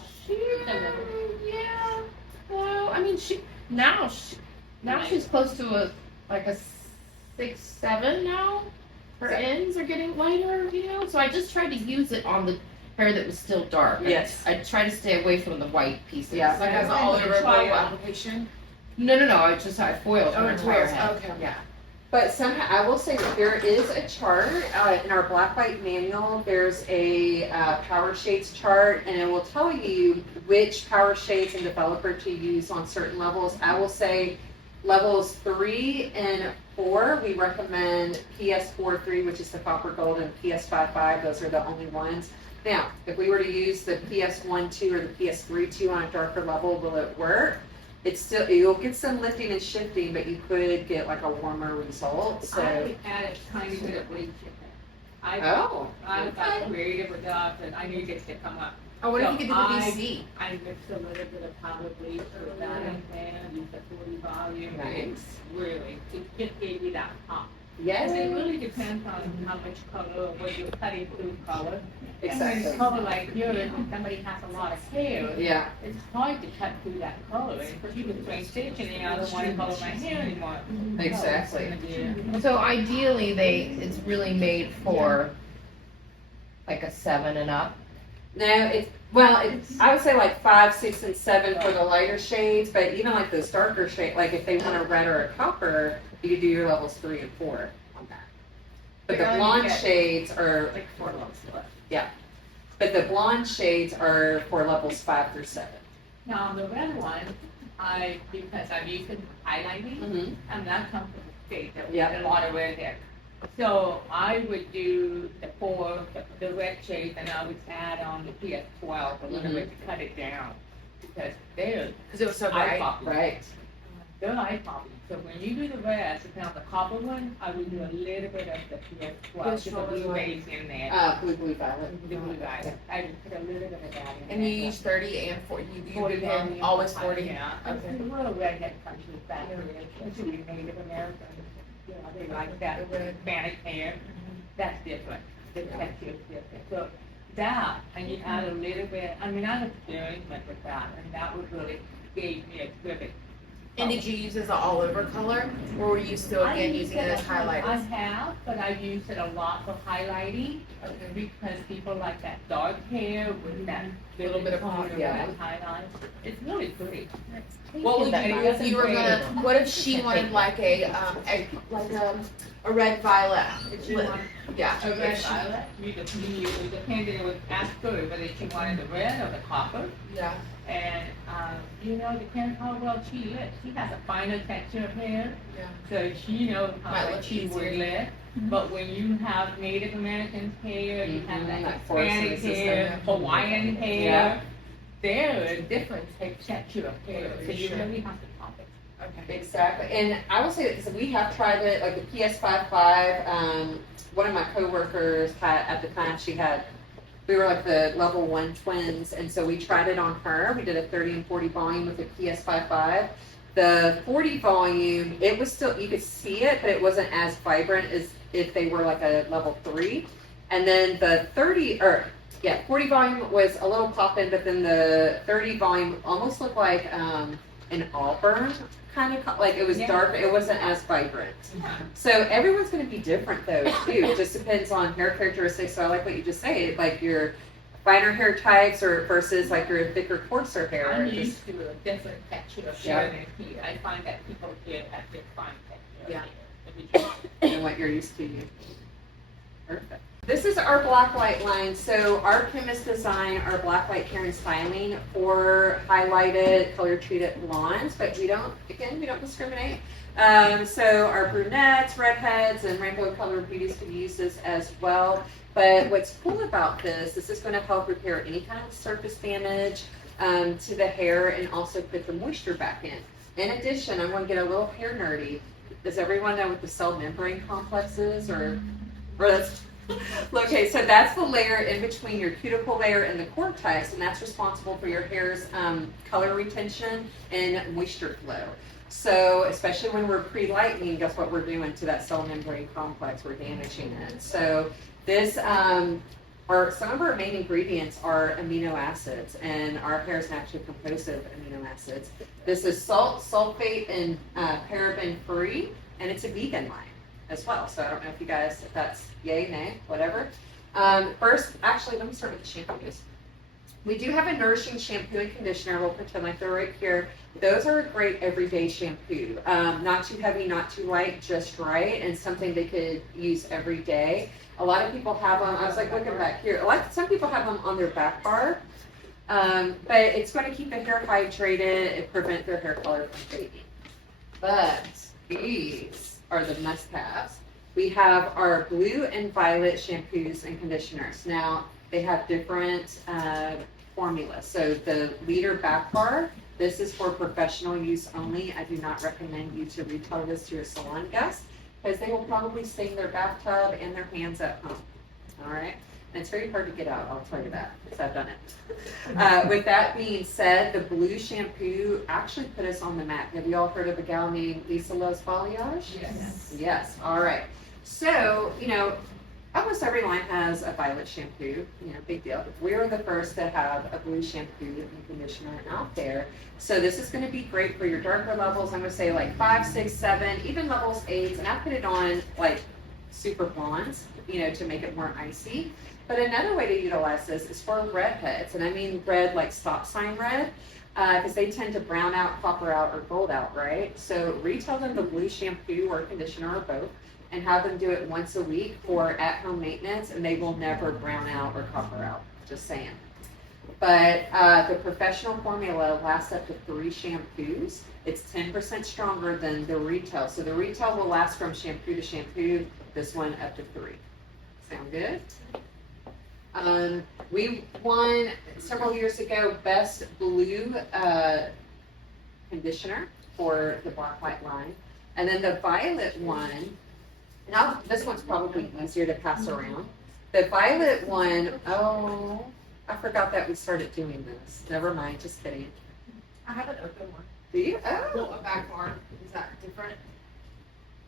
Yeah. Well, I mean, now she's close to a 6-7 now. her ends are getting lighter, you know, so I just tried to use it on the hair that was still dark. Yes. I try to stay away from the white pieces. Yeah. Like as an all over glow application? No, I foiled her entire head. Okay. Yeah. But somehow, I will say that there is a chart, in our Blacklight manual, there's a, power shades chart, and it will tell you which power shades and developer to use on certain levels. I will say levels 3 and 4, we recommend PS43, which is the copper gold, and PS55, those are the only ones. Now, if we were to use the PS12 or the PS32 on a darker level, will it work? It's still, you'll get some lifting and shifting, but you could get like a warmer result, so. I added tiny bit of bleach in there. I got creative with that, and I need it to come up. Oh, what So if you could do VC? I mixed a little bit of powder bleach with that in there, use the 40 volume. Nice. Really, it just gave you that pop. Yes. And it really depends on how much color, or what you're cutting through color. And Exactly. when color like yours, when somebody has a lot of hair, Yeah. it's hard to cut through that color. And you can string stitch and I don't want to color my hair anymore. Exactly. Yeah. So ideally, it's really made for like a 7 and up. No, I would say like 5, 6, and 7 for the lighter shades, but even like those darker shades, like if they want a red or a copper, you could do your levels 3 and 4 on that. But the blonde shades are, Like 4 levels left. but the blonde shades are for levels 5 through 7. Now, the red one, because I'm using highlighting, Mm-hmm. I'm not comfortable with shades. There was Yeah. a lot of red there. So I would do the red shades, and I would add on the PS12 a little bit to cut it down. Because they're Because it was so eye bright. popping. Right. They're eye popping. So when you do the red, so now the copper one, I would do a little bit of the PS12, Which just a one was blue what? base in there. Blue violet. The blue guy. I would put a little bit of that in there. And you use 30 and 40, you 40 do them always 40? Yeah. Okay. The little redhead countries back there, especially Native Americans, you know, they like that The red. Hispanic hair. That's different. The texture is different. So that, and you add a little bit, I mean, I was experiment with that, and that was really gave me a vivid. And did you use it as an all over color, or were you still again using it as I highlighters? have, but I've used it a lot for highlighting, because people like that dark hair with that Little bit of pop, yeah. highlight. It's really pretty. What would you do if you were gonna, what if she wanted like a red violet? If you want Yeah. a red If she- violet, you depending on ask her whether she wanted the red or the copper. Yeah. And, you know, depends how well she lit. She has a finer texture of hair, Yeah. so she knows how Might much look she would easier. lit. But when you have Native American hair, you have that Like Hispanic forces and hair, stuff. Hawaiian hair, Yeah. they're a different texture of hair, so you Sure. really have to pop it. Okay. Exactly, and I will say that because we have tried it, like the PS55. One of my coworkers had at the time we were like the level 1 twins, and so we tried it on her. We did a 30 and 40 volume with the PS55. The 40 volume, it was still, you could see it, but it wasn't as vibrant as if they were like a level 3. And then the 40 volume was a little pop-in, but then the 30 volume almost looked like an auburn kind of, like it was Yeah. dark, it wasn't as vibrant. So everyone's going to be different though too. It just depends on hair characteristics. So I like what you just say, like your finer hair types or versus like your thicker, coarser hair. I'm It just- used to a different texture of Yeah. hair than here. I find that people here have this fine texture. Yeah. and what you're used to. Perfect. This is our Blacklight line. So our chemist design our Blacklight care and styling for highlighted, color treated blondes, but we don't discriminate. So our brunettes, redheads, and rainbow colored beauties can use this as well. But what's cool about this is going to help repair any kind of surface damage to the hair and also put the moisture back in. In addition, I'm going to get a little hair nerdy. Does everyone know what the cell membrane complex is, or that's okay? So that's the layer in between your cuticle layer and the cortex, and that's responsible for your hair's color retention and moisture flow. So especially when we're pre-lightening, guess what we're doing to that cell membrane complex? We're damaging it. So this, some of our main ingredients are amino acids, and our hair is naturally composed of amino acids. This is salt, sulfate, and paraben free, and it's a vegan line as well. So I don't know if you guys, if that's yay, nay, whatever. First, actually, let me start with the shampoos. We do have a nourishing shampoo and conditioner. We'll pretend like they're right here. Those are a great everyday shampoo. Not too heavy, not too light, just right, and something they could use every day. A lot of people have them. I was like looking back here. Some people have them on their back bar, but it's going to keep the hair hydrated and prevent their hair color from fading. But these are the must-haves. We have our blue and violet shampoos and conditioners. Now, they have different formulas. So the liter back bar, this is for professional use only. I do not recommend you to retail this to your salon guests because they will probably stain their bathtub and their hands at home. All right? And it's very hard to get out, I'll tell you that, because I've done it. With that being said, the blue shampoo actually put us on the map. Have you all heard of a gal named Lisa Loves Balayage? Yes. Yes, all right. So, almost every line has a violet shampoo, big deal. We were the first to have a blue shampoo and conditioner out there. So this is going to be great for your darker levels. I'm going to say like 5, 6, 7, even levels 8. And I put it on like super blondes, to make it more icy. But another way to utilize this is for redheads. And I mean red like stop sign red, because they tend to brown out, copper out, or gold out, right? So retail them the blue shampoo or conditioner or both, and have them do it once a week for at-home maintenance, and they will never brown out or copper out, just saying. But the professional formula lasts up to 3 shampoos. It's 10% stronger than the retail. So the retail will last from shampoo to shampoo, this one up to 3. Sound good? We won several years ago Best Blue Conditioner for the Blacklight line. And then the violet one, now this one's probably easier to pass around. The violet one, oh, I forgot that we started doing this. Never mind, just kidding. I have an open one. Do you? Oh. Well, a back bar. Is that different?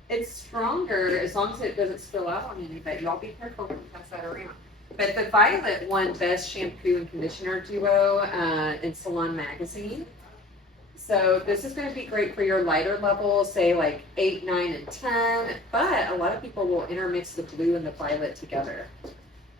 It's stronger as long as it doesn't spill out on anybody. Y'all be careful when you pass that around. But the violet won Best Shampoo and Conditioner Duo in Salon Magazine. So this is going to be great for your lighter levels, say like 8, 9, and 10. But a lot of people will intermix the blue and the violet together.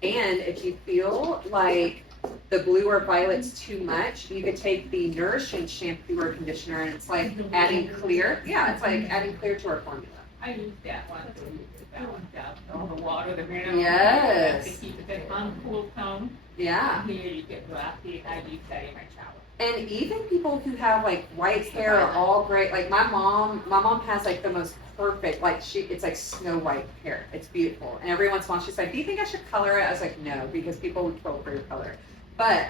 And if you feel like the blue or violet's too much, you could take the nourishing shampoo or conditioner, and it's like adding clear. Yeah, it's like adding clear to our formula. I use that one to balance out all the water, the mineral. Yes. To keep it in uncool tone. Yeah. Here you get glassy, I use that in my shower. And even people who have like white hair are all great. Like my mom has like the most perfect, like it's like snow white hair. It's beautiful. And every once in a while she's like, do you think I should color it? I was like, no, because people would kill for your color. But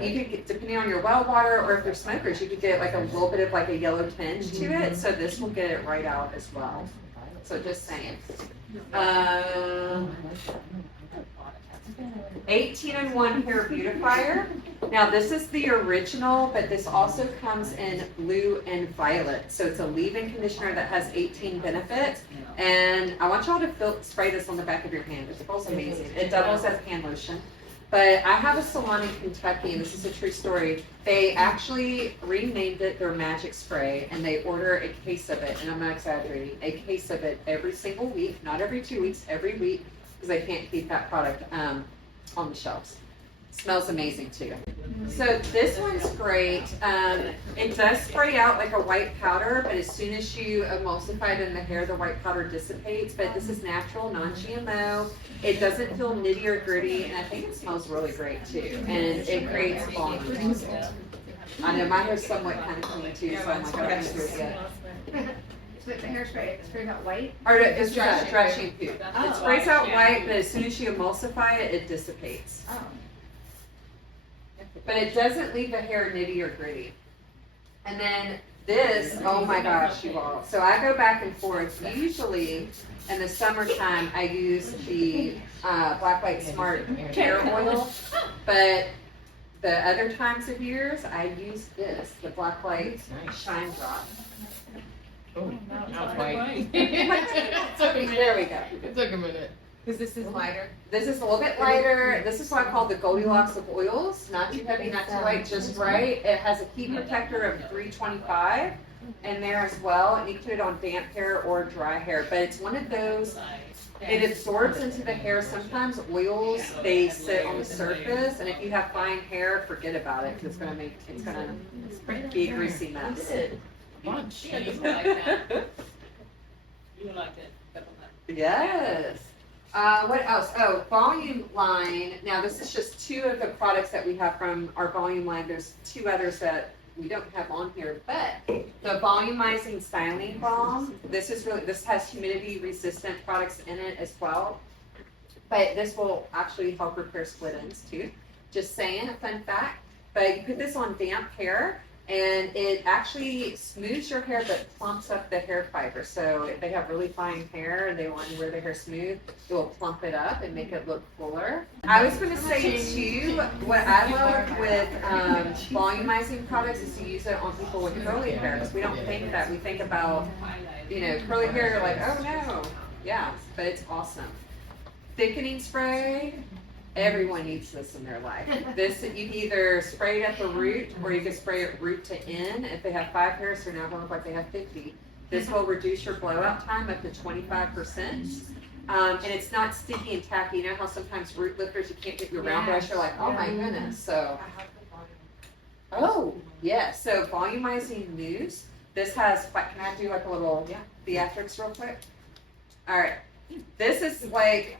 you could get, depending on your well water or if they're smokers, you could get like a little bit of like a yellow tinge to it. So this will get it right out as well. So just saying. 18-in-1 hair beautifier. Now this is the original, but this also comes in blue and violet. So it's a leave-in conditioner that has 18 benefits. And I want y'all to spray this on the back of your hand. It smells amazing. It doubles as hand lotion. But I have a salon in Kentucky, and this is a true story. They actually renamed it their Magic Spray, and they order a case of it, and I'm not exaggerating, a case of it every single week, not every 2 weeks, every week, because they can't keep that product on the shelves. Smells amazing too. So this one's great. It does spray out like a white powder, but as soon as you emulsify it in the hair, the white powder dissipates. But this is natural, non-GMO. It doesn't feel nitty or gritty, and I think it smells really great too. And it creates bonds. I know my hair's somewhat kind of clean too, so I'm like, I don't do it yet. With the hairspray, it sprays out white. Or it's dry shampoo. It sprays out white, but as soon as you emulsify it, it dissipates. Oh. But it doesn't leave the hair nitty or gritty. And then this, oh my gosh, you all. So I go back and forth. Usually in the summertime, I use the Blacklight Smart hair oil. But the other times of years, I use this, the Blacklight Shine Drop. Oh, not white. There we go. It took a minute. Because this is lighter. This is a little bit lighter. This is what I call the Goldilocks of oils. Not too heavy, not too light, just right. It has a heat protector of 325. in there as well, and you can put it on damp hair or dry hair, but it's one of those, it absorbs into the hair. Sometimes oils, they sit on the surface, and if you have fine hair, forget about it, because it's gonna be a greasy mess. Bunch. You like that? You like that? Yes. What else? Oh, volume line. Now, this is just two of the products that we have from our volume line. There's two others that we don't have on here, but the volumizing styling balm. This has humidity resistant products in it as well. But this will actually help repair split ends too. Just saying, a fun fact. But you put this on damp hair, and it actually smooths your hair but plumps up the hair fiber. So if they have really fine hair and they want to wear their hair smooth, it will plump it up and make it look fuller. I was going to say too, what I love with volumizing products is to use it on people with curly hair, because we don't think that. We think about, curly hair, you're like, oh no. Yeah, but it's awesome. Thickening spray. Everyone needs this in their life. This, you can either spray it at the root, or you can spray it root to end. If they have 5 hairs, they're now going to look like they have 50. This will reduce your blowout time up to 25%. And it's not sticky and tacky. You know how sometimes root lifters, you can't get your round brush, you're like, oh my goodness. So, oh, yeah. So volumizing mousse. This has, can I do like a little theatrics real quick? All right. This is like,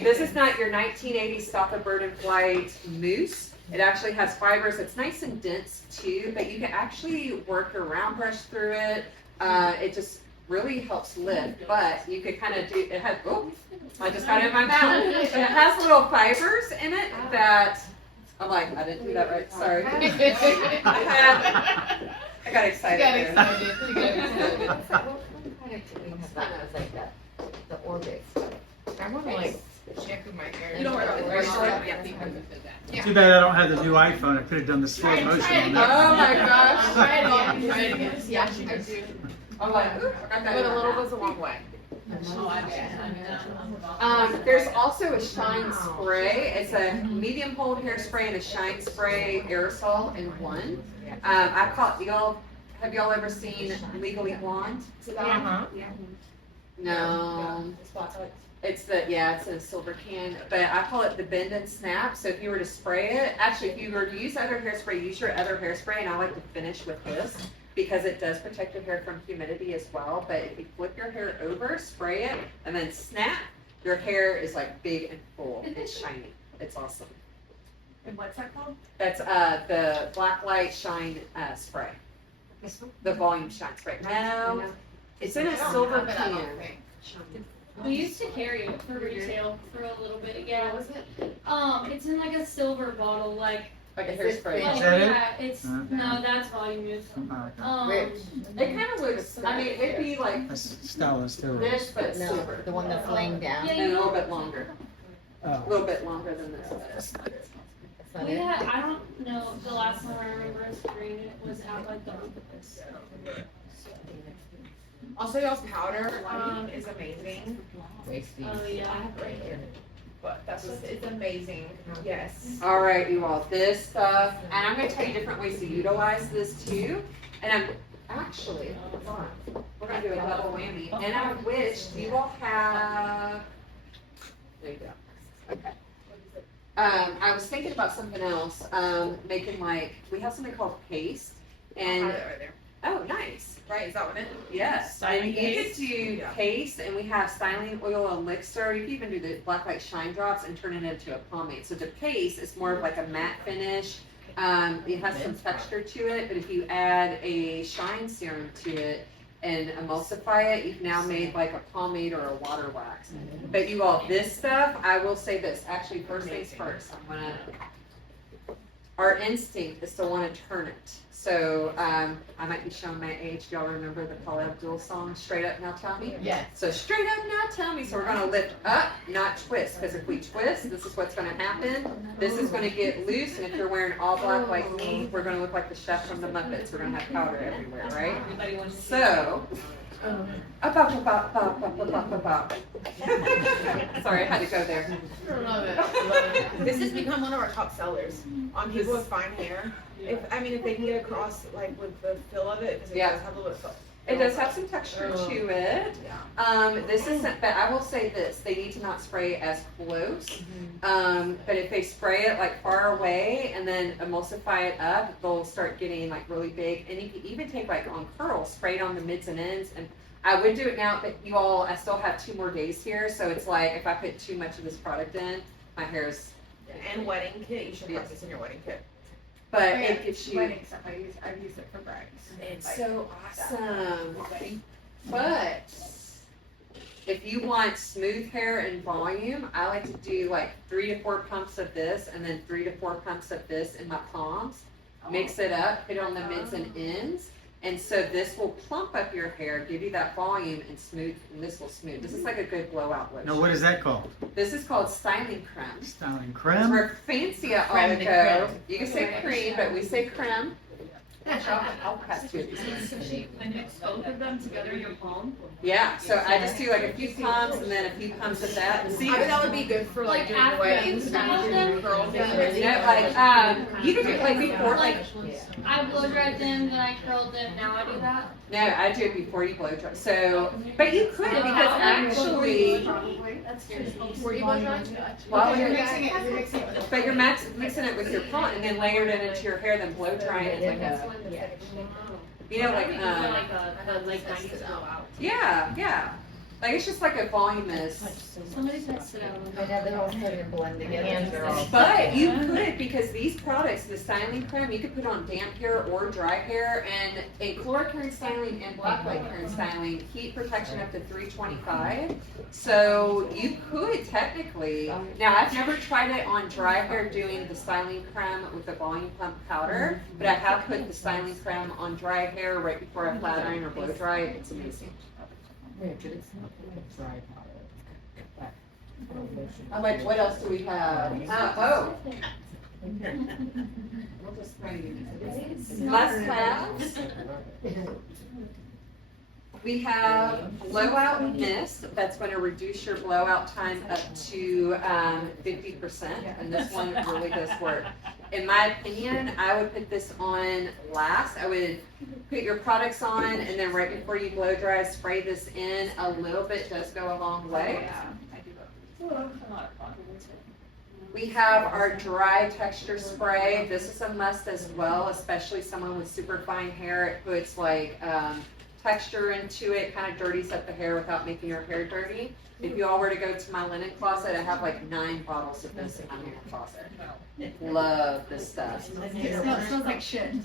this is not your 1980s Stop a Bird in Flight mousse. It actually has fibers. It's nice and dense too, but you can actually work your round brush through it. It just really helps lift, but you could kind of do, it has, oh, I just got it in my mouth. It has little fibers in it that, I'm like, I didn't do that right, sorry. I got excited there. Like that, the orbit. I want to like shampoo my hair. You don't wear the short, Yeah. Too bad I don't have the new iPhone. I could have done the slow motion on that. Oh my gosh. Try it again. Yeah, I do. I'm like, ooh, I got that But in a my little mouth. goes a long way. There's also a shine spray. It's a medium hold hairspray and a shine spray aerosol in one. I call it, have y'all ever seen Legally Blonde? Uh-huh. No. It's in a silver can, but I call it the bend and snap. So if you were to spray it, actually if you were to use other hairspray, use your other hairspray, and I like to finish with this because it does protect your hair from humidity as well. But if you flip your hair over, spray it, and then snap, your hair is like big and full and shiny. It's awesome. And what's that called? That's the Blacklight Shine spray. The volume shine spray. No, it's in a silver can. We used to carry it for retail for a little bit, yeah. What was it? It's in like a silver bottle, like Like a hairspray. like, Is that it? yeah, it's no, that's volume use. It kind of looks, I mean, it'd be like That's stylish too. this, but silver. The one that's laying down. Yeah, And a little bit longer. A Oh. little bit longer than this. we had, I don't know, the last time I remember us carrying it was at like the office. Also, y'all's powder is amazing. Oh yeah. I have it right here. But it's amazing. Yes. All right, you all, this stuff, and I'm going to tell you different ways to utilize this too. And I'm actually, hold on, we're going to do a double whammy. And I wish you all have, there you go. Okay. I was thinking about something else, making like, we have something called paste. I And, have it right there. oh, nice. Right, is that what it is? Yes, Styling and you could paste? do Yeah. paste, and we have styling oil elixir. You can even do the Blacklight Shine Drops and turn it into a pomade. So the paste is more of like a matte finish. It has some texture to it, but if you add a shine serum to it and emulsify it, you've now made like a pomade or a water wax. But you all, this stuff, I will say this. Actually, first things first. Our instinct is to want to turn it. So I might be showing my age. Y'all remember the Paula Abdul song, Straight Up Now Tell Me? Yes. So straight up now tell me. So we're going to lift up, not twist. Because if we twist, this is what's going to happen. This is going to get loose. And if you're wearing all black like me, we're going to look like the chef from the Muppets. We're going to have powder everywhere, right? So Sorry, I had to go there. Love it. This has become one of our top sellers on people with fine hair. If they can get across like with the feel of it, because it does have a little. It does have some texture to it. This isn't, but I will say this, they need to not spray as close. But if they spray it like far away and then emulsify it up, they'll start getting like really big. And you can even take like on curls, spray it on the mids and ends. And I would do it now, but I still have 2 more days here. So it's like, if I put too much of this product in, my hair is. And wedding kit, you should have this in your wedding kit. But it gives you. Wedding stuff, I've used it for brides. It's so awesome. But if you want smooth hair and volume, I like to do like 3 to 4 pumps of this and then 3 to 4 pumps of this in my palms. Mix it up, put it on the mids and ends. And so this will plump up your hair, give you that volume and smooth, and this will smooth. This is like a good blowout lotion. Now, what is that called? This is called styling creme. Styling creme? We're fancy at Creme de Oligo. creme. You can say cream, but we say creme. I'll pass you. I mix both of them together in your palm. Yeah, so I just do like a few pumps and then a few pumps of that. And see, I mean, that would be good for like doing after weddings you and wash doing them? curls. you know, you could do it like before, like, I blow dried them, then I curled them, now I do that. no, I do it before you blow dry. So, but you could because actually, That's good. Before you blow dry? while you're You're mixing it. but you're mixing it with your palm and then layered it into your hair, then blow dry it like a, you know, like, yeah. Like it's just like a voluminous. Somebody text it out. I know, they're all starting to blend together. But you could, because these products, the styling creme, you could put on damp hair or dry hair, and a chloroquine styling and blacklight current styling, heat protection up to 325. So you could technically, now I've never tried it on dry hair doing the styling creme with the volume pump powder, but I have put the styling creme on dry hair right before I flat iron or blow dry it. It's amazing. I'm like, what else do we have? We'll just try last class. We have blowout mist. That's going to reduce your blowout time up to 50%, and this one really does work. In my opinion, I would put this on last. I would put your products on, and then right before you blow dry, spray this in. A little bit does go a long way. We have our dry texture spray. This is a must as well, especially someone with super fine hair. It puts like texture into it, kind of dirties up the hair without making your hair dirty. If you all were to go to my linen closet, I have like 9 bottles of this in my linen closet. Love this stuff. It smells like shit. And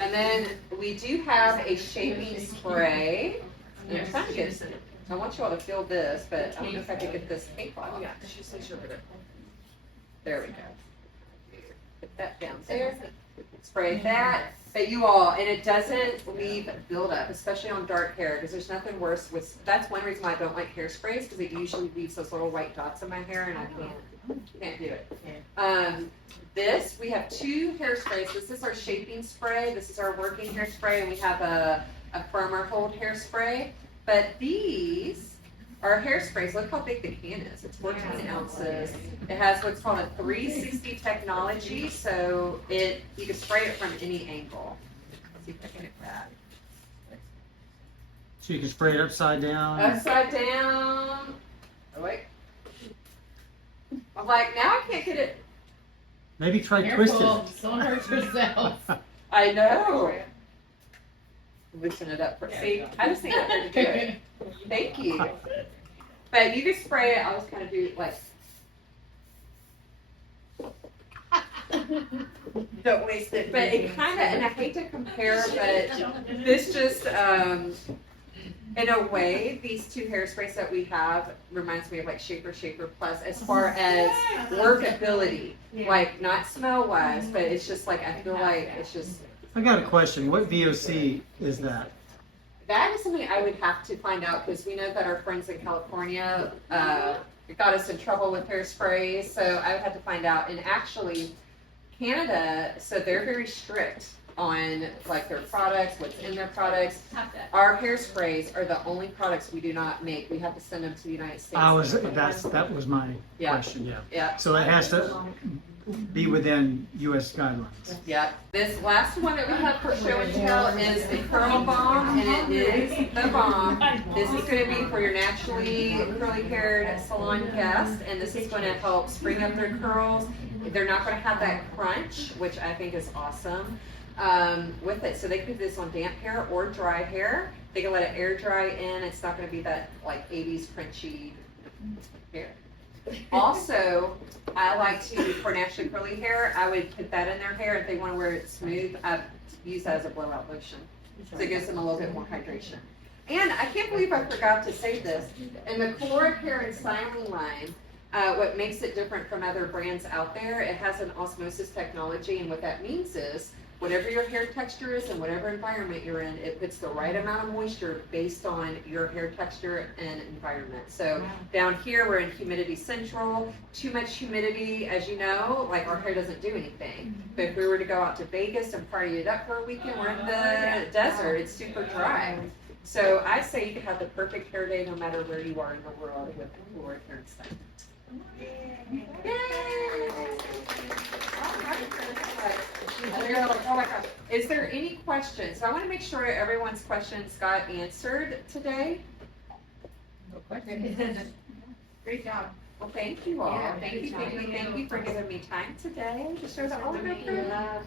then we do have a shaping spray. And I'm trying to get, I want you all to feel this, but I don't know if I could get this tape off. Yeah, she said she'll get it. There we go. Put that down there. Spray that. But you all, and it doesn't leave buildup, especially on dark hair, because there's nothing worse with, that's one reason why I don't like hairsprays, because it usually leaves those little white dots in my hair, and I can't do it. This, we have 2 hairsprays. This is our shaping spray. This is our working hairspray, and we have a firmer hold hairspray. But these are hairsprays. Look how big the can is. It's 14 ounces. It has what's called a 360 technology, so you can spray it from any angle. Let's see if I can get that. So you can spray it upside down. Upside down. Oh wait. I'm like, now I can't get it. Maybe try Careful, twisting. don't hurt yourself. I know. Loosen it up. See, I just think that pretty good. Thank you. But you can spray it. I'll just kind of do like. Don't waste it. But it kind of, and I hate to compare, but this just, in a way, these 2 hairsprays that we have reminds me of like Shaper Plus as far as workability. Like, not smell-wise, but it's just like, I feel like it's just. I got a question. What VOC is that? That is something I would have to find out, because we know that our friends in California got us in trouble with hairsprays, so I would have to find out. And actually, Canada, so they're very strict on like their products, what's in their products. Have that. Our hairsprays are the only products we do not make. We have to send them to the United States. That was my Yeah. question, yeah. Yeah. So it has to be within US guidelines. Yeah, this last one that we have for show and tell is the curl balm, and it is the bomb. This is going to be for your naturally curly haired salon guests, and this is going to help spring up their curls. They're not going to have that crunch, which I think is awesome, with it. So they can do this on damp hair or dry hair. They can let it air dry in. It's not going to be that like 80s crunchy hair. Also, I like to, for naturally curly hair, I would put that in their hair if they want to wear it smooth. I use that as a blowout lotion. So it gives them a little bit more hydration. And I can't believe I forgot to say this. In the Colorist hair and styling line, what makes it different from other brands out there, it has an osmosis technology, and what that means is whatever your hair texture is and whatever environment you're in, it puts the right amount of moisture based on your hair texture and environment. So down here, we're in humidity central. Too much humidity, as you know, like our hair doesn't do anything. But if we were to go out to Vegas and party it up for a weekend, we're in the desert, it's super dry. So I say you can have the perfect hair day no matter where you are in the world with Colorist hair and styling. Yay! All right. Oh my gosh. Is there any questions? I want to make sure everyone's questions got answered today. Great job. Well, thank you all. Yeah, Thank good you, job. thank you for giving me time today to show the Oligo program.